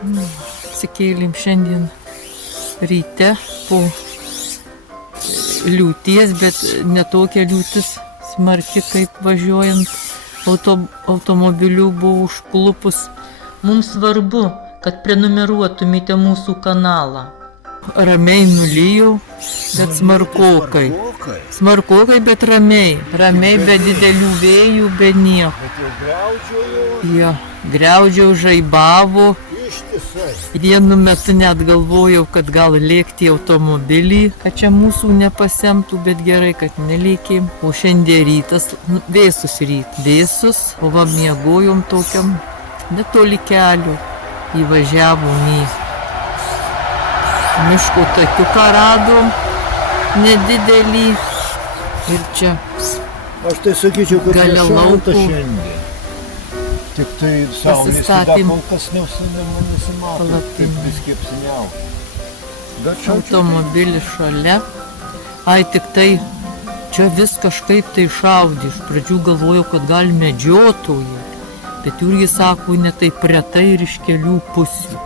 Atsikėlėm šiandien ryte po liūties, bet ne tokia liūtis smarki, kaip važiuojant automobiliu buvo užklupus. Mums svarbu, kad prenumeruotumėte mūsų kanalą. Ramiai nulijau, bet smarkokai. Smarkokai, bet ramiai. Ramiai, be didelių vėjų, be nieko. Bet jau griaudžiojo. Jo, griaudžiau, žaibavo. Ištisai. Vienu metu net galvojau, kad gal lėkti į automobilį, kad čia mūsų nepasemtų, bet gerai, kad nelėkėm. O šiandien rytas, vėsus rytas. Vėsus, o va miegojom tokiam netoli kelio. Įvažiavom į miško takiuką radom, nedidelį. Ir čia Aš tai sakyčiau, kad gale šalta lauko. šiandien. Tik tai saulės tada Pasistatėm kol kas nesimato, palapinę. kaip vis kepsiniau. Bet čia automobilis šalia. Ai, tik tai čia vis kažkaip tai šaudė. Iš pradžių galvojau, kad gal medžiotojai. Bet Jurgis sako, ne taip retai ir iš kelių pusių.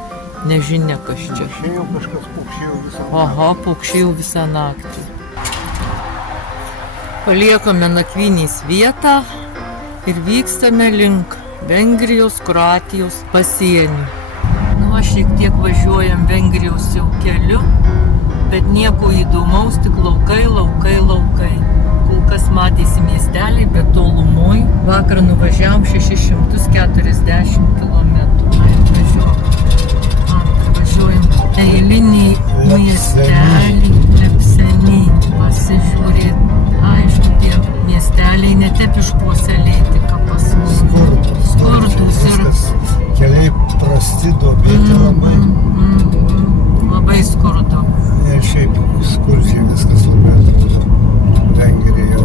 Nežinia, kas čia. Išėjo kažkas paukšėjo visą naktį. Aha, paukšėjo visą naktį. Paliekame nakvynės vietą ir vykstame link Vengrijos, Kroatijos pasienio. Nu, šiek tiek važiuojam Vengrijos jau keliu, bet nieko įdomaus, tik laukai, laukai, laukai. Kol kas matėsi miestelį, bet tolumoj. Vakar nuvažiavom 640 km. Važiuojam eilinį miestelį, Epsenį. Pasižiūrėt, aišku, tie miesteliai netep išpuoselėti, ką pas mus. Skurdus ir Keliai prasti, duobėti labai. Labai skurdu. Ir šiaip skurdžiai viskas labai atrodo. Vengrijoje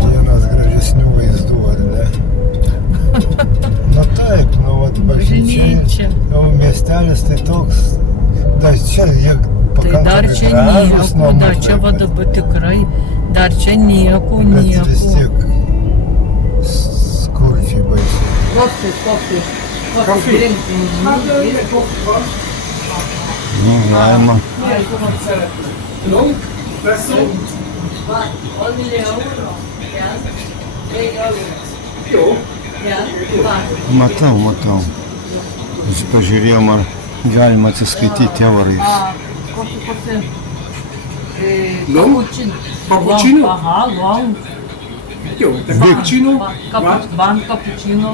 vienas gražesnių vaizdų, ar ne? Na taip, nu vat bažnyčia, jau miestelis tai toks, dar čia jie Tai dar pakankamai čia gražūs nieko, namai, dar čia va bet- dabar tikrai, dar čia nieko, Bet vis nieko. tiek skurdžiai baisiai. Kofi. Nu, galima. Matau. Pažiūrėjom, ar galima atsiskaityti eurais. Cappuccino? Aha, long. Cappuccino? One cappuccino,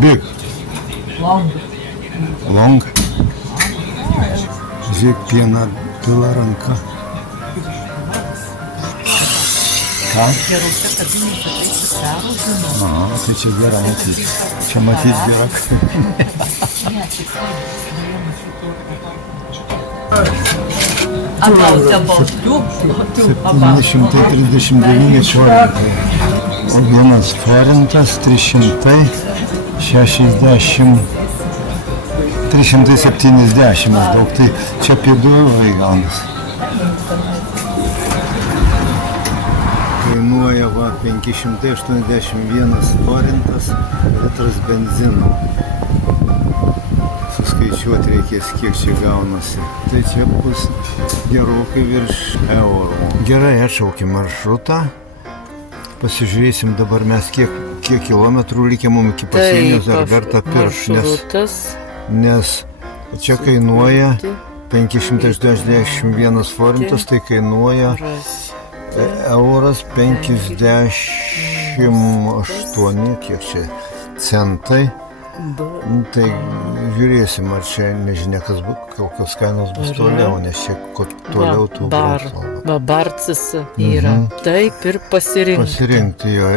Big, long. long. Žiūrėk, pieną pila ranka. Ką? Gerose kabinėse taip susidaro, žinau. Aha, tai čia gera matyti. Čia matyti gera. About 739 forintai. O vienas forintas 370 maždaug. Tai čia apie 2 eurai gaunasi. Kainuoja va 581 forintas litras benzino. Suskaičiuoti reikės, kiek čia gaunasi. Tai čia bus gerokai virš eurų. Gerai, atšaukim maršrutą. Pasižiūrėsim dabar mes, kiek kilometrų likę mums iki pasienio, ar verta pirkti. Nes čia kainuoja 581 forintas, tai kainuoja euras 58, kiek čia centai. Tai žiūrėsim, ar čia nežinia, kokios kainos bus toliau, nes čia toliau tų Barcis yra. Taip ir pasirinkti. Pasirinkti jo.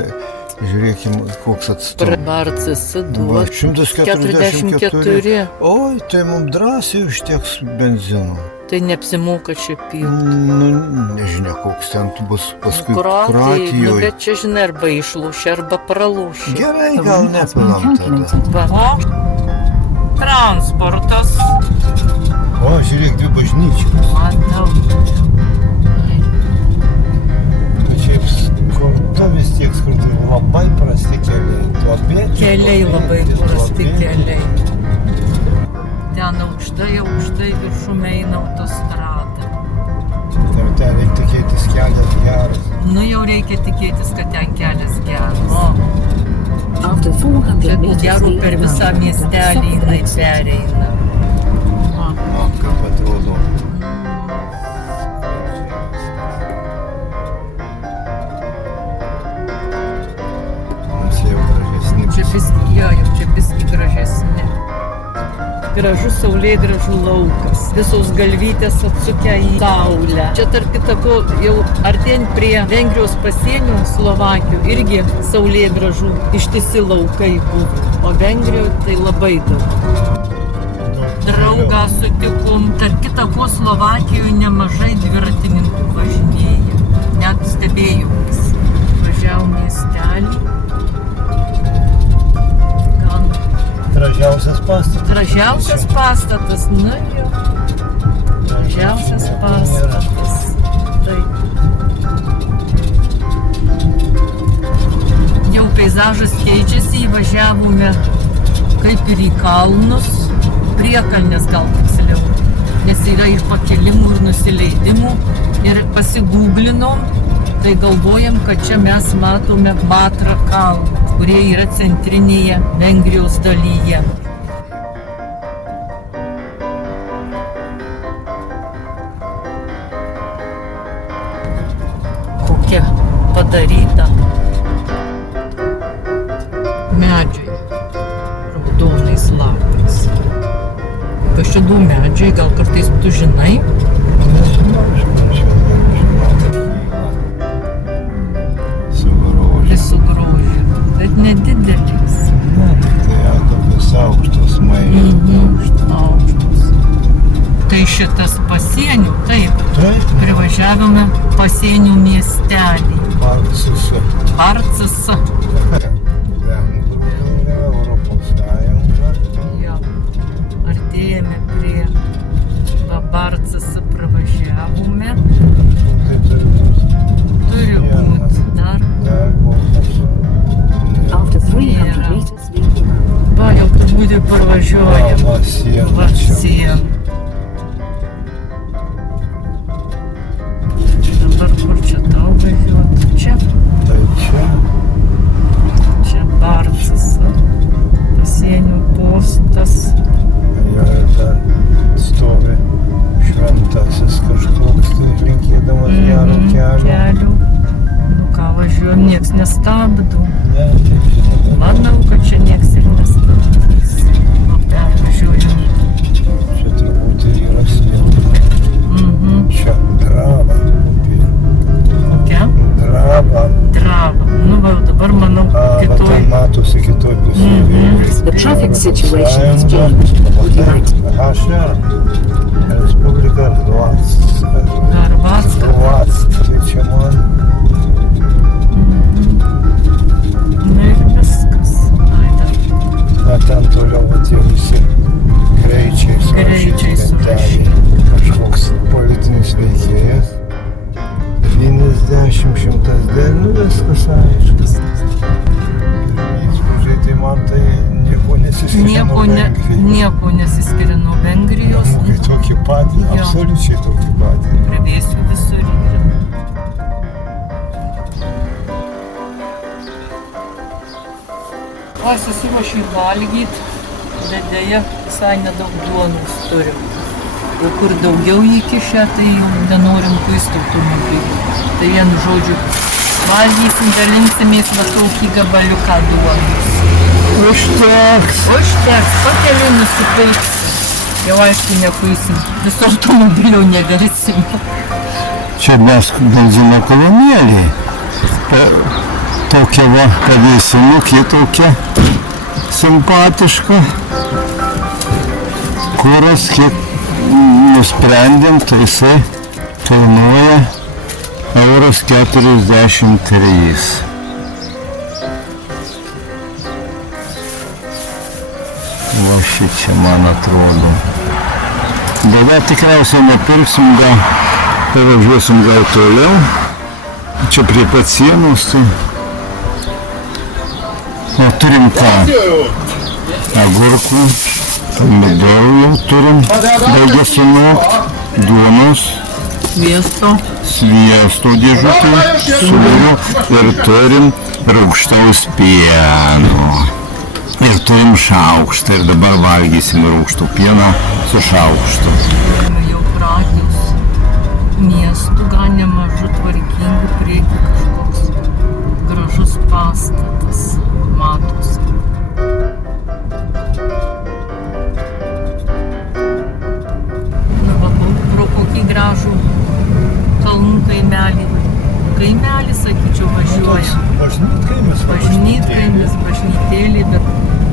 Žiūrėkim, koks atstumas. Barcis duoda 144. Oi, tai mums drąsiai užteks benzino. Tai neapsimoka čia pilti. Nu, nežinia, koks ten bus paskui Kroatijoje. Bet čia, žinai, arba išlūšia, arba pralūšia. Gerai, gal nepilam tada. Va. Transportas. O, žiūrėk, 2 bažnyčios. Matau. Šiaip skurta vis tiek skurta. Labai prasti keliai. Duobėti. Keliai labai prasti keliai. viršum eina autostrada. Tai ten reikia tikėtis kelias geras. Nu jau reikia tikėtis, kad ten kelias geras. After 400 Čia meters, gerų per leave visą right miestelį at jinai the pereina. O, kaip atrodo. Mums jau gražesni. Čia biski gražesni. Gražus saulėgrąžų laukas. Visos galvytės atsukę į saulę. Čia tarp kitako jau artėjant prie Vengrijos pasienio Slovakijų irgi saulėgrąžų ištisi laukai buvo. O Vengrijoje tai labai daug. Draugą sutikom. Tarp kitako Slovakijoje nemažai dviratininkų važinėja. Net stebėjomės. Važiavom miestelį. Gražiausias pastatas. Gražiausias pastatas, nu jau. Gražiausias pastatas. Taip. Jau peizažas keičiasi, įvažiavome kaip ir į kalnus, priekalnės gal tiksliau, nes yra ir pakilimų, ir nusileidimų, ir pasigūglinom, tai galvojam, kad čia mes matome Matra kalną, kurie yra centrinėje Vengrijos dalyje. Kokia padaryta medžiai raudonais lapais. Kas čia du medžiai, gal kartais tu žinai? Su grožiu, bet nedidelis. Tai jau tokios aukštos maišos. Aukštas. Tai šitas pasienių, taip, privažiavome pasienių miestelį. Barcasa. Europos Sąjunga. Jo. Artėjame prie Barcasa, pravažiavome. Turi būti dar. After 300 meters, leave the road. Va, jau turbūt parvažiuojam. Va, siena. Dabar kur čia tau važiuot? Čia. Tai čia. Čia Barcasa. Pasienio postas. Jo ir dar stovi šventasis kažkoks, tai linkėdamas gero kelio. Nu ką, važiuojam, nieks nestabdo. Ne, taip žinoma. Manau, kad čia nieks ir nestabdys. O pervažiuojam. Čia turbūt ir yra siena. Čia drava. Kokia? Drava. Drava. Nu va, dabar manau, Bet kitoj. ten matosi kitoj pusėje. The traffic situation has changed. Would you like to HR. Respublika Hrvatska. Tai čia man. Na ir viskas. Ai, dar Na ten toliau tie visi greičiai Greičiai lentelėj. Kažkoks politinis veikėjas. 90-100 nu viskas aišku. Įspūdžiai tai man tai nieko nesiskiria nuo Vengrijos. nieko nesiskiria nuo Vengrijos. Namūkai tokie patys, Jo. absoliučiai tokie patys. Pravėsiu visur yra. O, susiruošiu valgyt, bet dėja visai nedaug duonos turim. O kur daugiau įkišę, tai jau nenorim kuisti automobilį. Tai vienu žodžiu, valgysim, dalinsimės va tokį gabaliuką duonos. Užteks. Užteks, pakeliui nusipirks. Jau aišku nekuisim, viso automobilio neversim. Čia mes benzino kolonėlį. Tokia va pavėsinukė tokia simpatiška. Kuras, kiek nusprendėm, tai jisai kainuoja €43. Va šičia man atrodo. Dabar tikriausiai nepirksim, gal pavažiuosim gal toliau. Čia prie pat sienos. Tai... O turim ką? Agurkų, Pomidorų jau turim, baigėsi nokt, duonos, sviesto dėžutė, sūrio ir turim rūgštaus pieno. Ir turim šaukštą ir dabar valgysim rūgštų pieną su šaukštu. Jau Kroatijos miestų gan nemažų tvarkingų, prieki kažkoks gražus pastatas matosi. Pro kokį gražų kalnų kaimelį. Kaimelį, sakyčiau, važiuojam. Bažnytkaimis, bažnytėlį,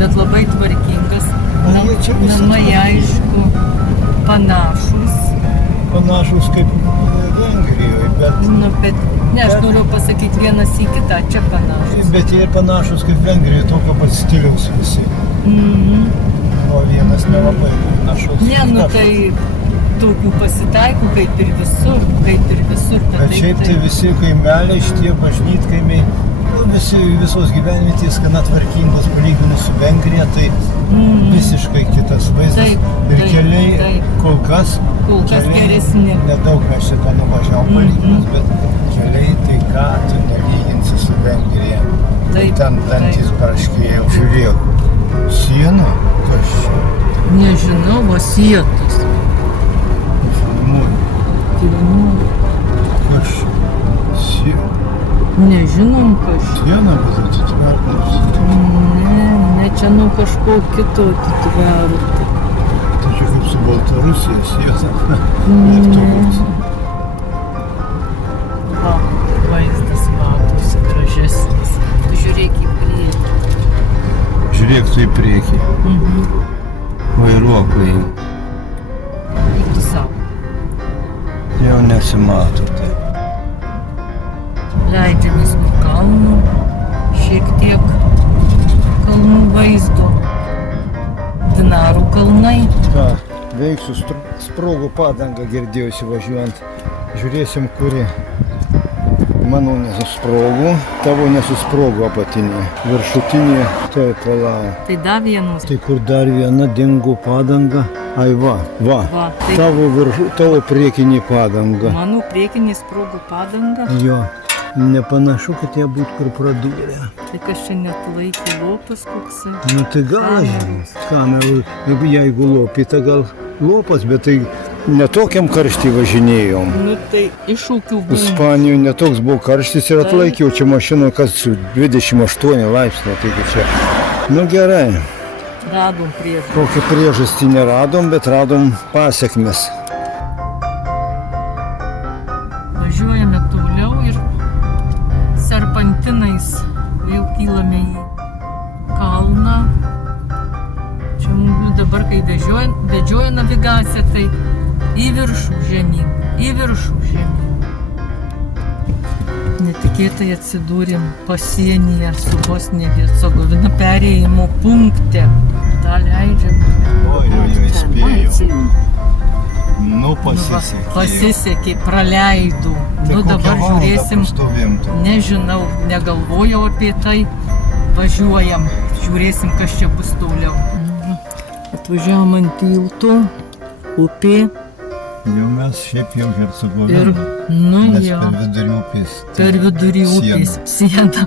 bet labai tvarkingas. Namai, aišku, panašus. Panašus kaip Vengrijoje, bet... Nu, bet ne, aš noriu pasakyti vienas į kitą, čia panašus. Bet jie ir panašus kaip Vengrijoje, tokio pat stiliaus visi. O vienas nelabai panašus. Ne, nu tai tokių pasitaikų kaip ir visur, Bet šiaip tai visi kaimeliai, šitie bažnytkaimiai, visos gyvenvietės gana tvarkingos palyginus su Vengrija, tai visiškai kitas vaizdas. Ir keliai kol kas geresni. Nedaug mes šitą nuvažiavom palyginus, bet keliai tai ką tu nelyginsi su Vengrija. Ten dantys braškėjo. Žiūrėk, siena, kas čia? Nežinau, o sietos. Kas čia? Nežinom, kas čia. Siena, bet atitvertas. Ne, čia nuo kažko kito atitverta. Tai čia kaip su Baltarusija siena. Lietuvos. Va, vaizdas matosi gražesnis. Tu žiūrėk į priekį. Žiūrėk tu į priekį. Vairuoklai. Eik tu savo. Jau nesimato tai. Leidžiamės nuo kalnų, šiek tiek kalnų vaizdo. Dinarų kalnai. Ką, veiksiu sprogų padangą girdėjusi važiuojant. Žiūrėsim, kuri mano nesusprogo, tavo nesusprogo apatinė. Viršutinė, tai pala. Tai dar vienus. Tai kur dar viena dingo padanga. Ai va. Tai Tavo priekinė padanga. mano priekinė sprogų padanga. Jo, nepanašu, kad jie būtų kur pradūrė. Tai kas čia net laikė lopas koksai. Nu tai gal, kamerų, jeigu lopi, tai gal lopas, bet tai netokiam karštį važinėjom. Nu tai iššūkių buvo. Ispanijoje netoks buvo karštis ir atlaikiau čia mašinoje, kas 28 laipsnių, taigi čia. Nu gerai, Radom priežastį. kokią priežastį neradom, bet radom pasekmes. Važiuojame toliau ir serpantinais vėl kylame į kalną. Čia mums dabar, kai vedžioja navigacija, tai į viršų žemyn. Netikėtai atsidūrėm pasienyje su Bosnija Hercegovina perėjimo punkte. tą leidžiam. Oi, spėjau. Nu, Pasisekė, praleidau. Nu, dabar žiūrėsim. Nežinau, negalvojau apie tai. Važiuojam, žiūrėsim, kas čia bus toliau. Atvažiavom ant tilto, upė. Jau mes šiaip jau Hercegovina. Ir, nu mes jau. per vidurį upės. Per vidurį upės sieną.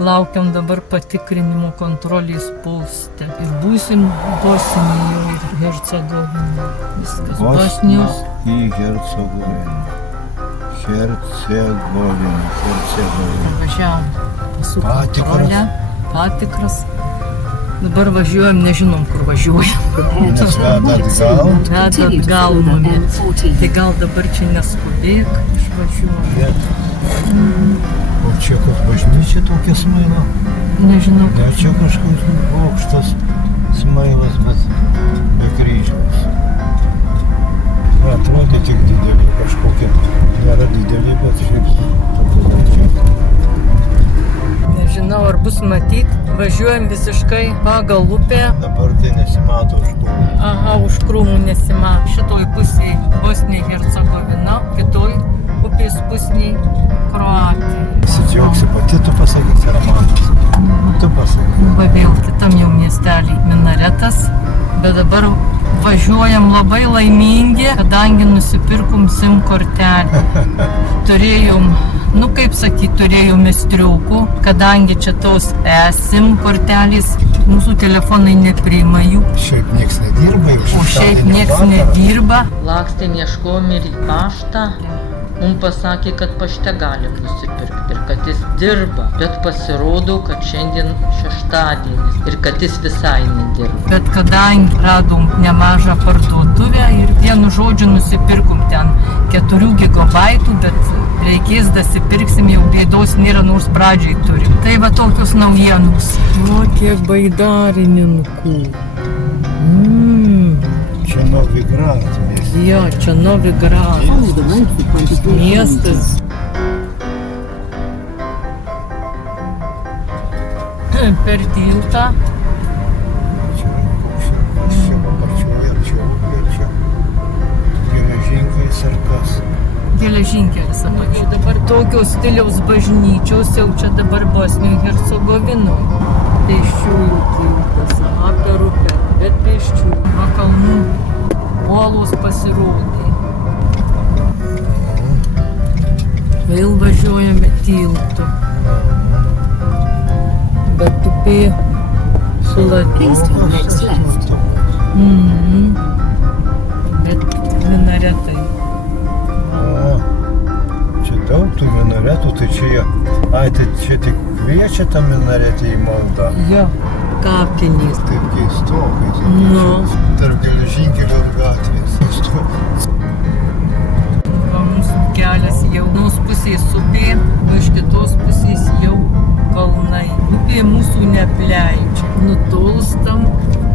Laukiam dabar patikrinimo kontrolės poste. Ir būsim Bosnijoje ir Hercegovina. Viskas. Bosnijos. Į Hercegoviną. Hercegovina. Važiavom. Pasų kontrolę. Patikras. Dabar važiuojam, nežinom, kur važiuojam. Nes veda atgal. Tai gal dabar čia neskubėk, išvažiuojam. O čia kad bažnyčia tokia smaila? Nežinau. Ne, čia kažkoks bokštas smailas, bet be kryžiaus. Atrodė tik didelį kažkokie. Nėra didelį, bet šiaip tokia čia. Nežinau, ar bus matyt. Važiuojam visiškai pagal upę. Dabar tai nesimato už krūmų. Aha, už krūmų nesimato. Šitoj pusėje Bosnija Hercegovina, kitoj upės pusėje Kroatija. Pasidžiaugsi pati, tu pasakysi, Romanas. Tu pasakysi. Va vėl kitam jau miestelį Minaretas, bet dabar važiuojam labai laimingi, kadangi nusipirkom SIM kortelę. Turėjom, kaip sakyt, turėjom striukų, kadangi čia tos SIM kortelės, mūsų telefonai nepriima jų. Šiaip nieks nedirba. O šiaip nieks nedirba. Lakstėm, ieškojom ir į paštą. Mums pasakė, kad pašte galim nusipirkti ir kad jis dirba, bet pasirodo, kad šiandien šeštadienis ir kad jis visai nedirba. Bet kadangi radom nemažą parduotuvę ir vienu žodžiu nusipirkom ten 4 gigabaitų, bet reikės dasipirksim, jau bėdos nėra, nors pradžiai turim. Tai va tokios naujienos. O, kiek baidarininkų. Čia Novigrad. Jo, čia Novigrad. Follow the road for 23 Miestas. Per tiltą. Čia papačiuoja, čia geležinkelis ar kas. Geležinkelis apačiu. Dabar tokios stiliaus bažnyčios jau čia dabar Bosnijoje Hercegovinoje. Pėsčiųjų tiltas, per upę, bet pėsčiųjų. Va kalnų uolos pasirodė. Vėl važiuojame tiltu. Bet upė sulati. Please turn next left. Bet minaretai. Čia daug tų minaretų, tai čia tai čia tik kviečia tą minaretį į maldą. Jo, kapinės. Taip keistokai. Nu. Tarp geležinkelio ir gatvės. Va, mūsų kelias jau nuos pusės upė, o iš kitos pusės jau kalnai. Upė mūsų neapleidžia. Nutolstam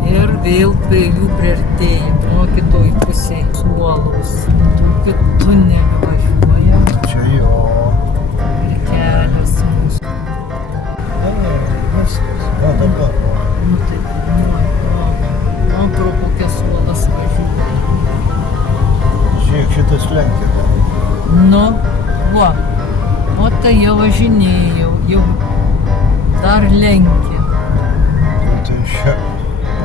ir vėl prie jų priartėjam. Nuo kitoj pusės uolos. Tokiu tuneliu važiuojam. Čia jo. Ir kelias mūsų. Viskas. Va dabar. Tai man pro kokias uolas važiuoja. Žiūrėk, šitas lenkia. Va. O tai jau važinėjau, jau dar lenkia. Tai čia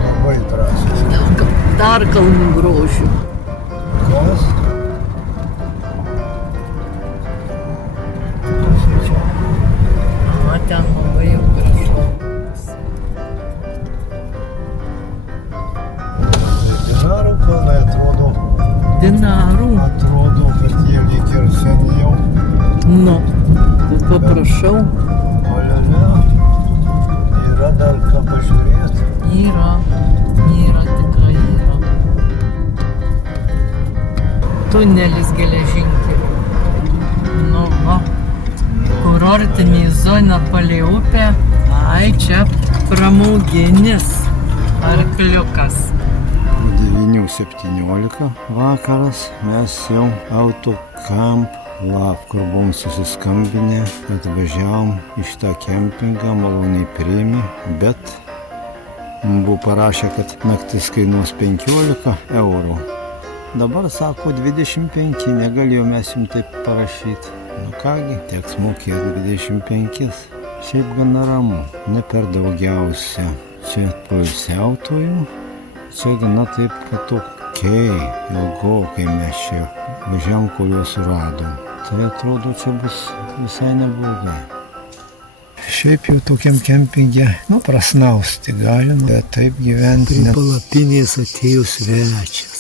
labai drąsiai. Dar kalnų grožių. Kas? O ten labai jau gražu. Dinarų kalnai atrodo, kad jie lyg ir seniai jau. Paprašau. Olialia, yra dar ką pažiūrėti. Yra, tikrai yra. Tunelis geležinkeliu. Va. Kurortinė zona palei upę. Ai, čia pramoginis arkliukas. 9:17 vakaras mes jau Autocamp Lab, kur buvom susiskambinę, atvažiavom iš tą kempingą, maloniai priėmė, bet buvo parašę, kad naktis kainuos 15 eurų. Dabar sako 25, negalėjome mes jums taip parašyti. Kągi, teks mokėti 25. Šiaip gana ramu, ne per daugiausia. Čia poilsiautojų, čia gana taip, kad tokiai ilgokai mes čia važiavom, kol juos suradom. Tai atrodo, čia bus visai neblogai. Šiaip jau tokiam kempinge, prasnausti galima, bet taip gyventi. Prie palapinės atėjo svečias.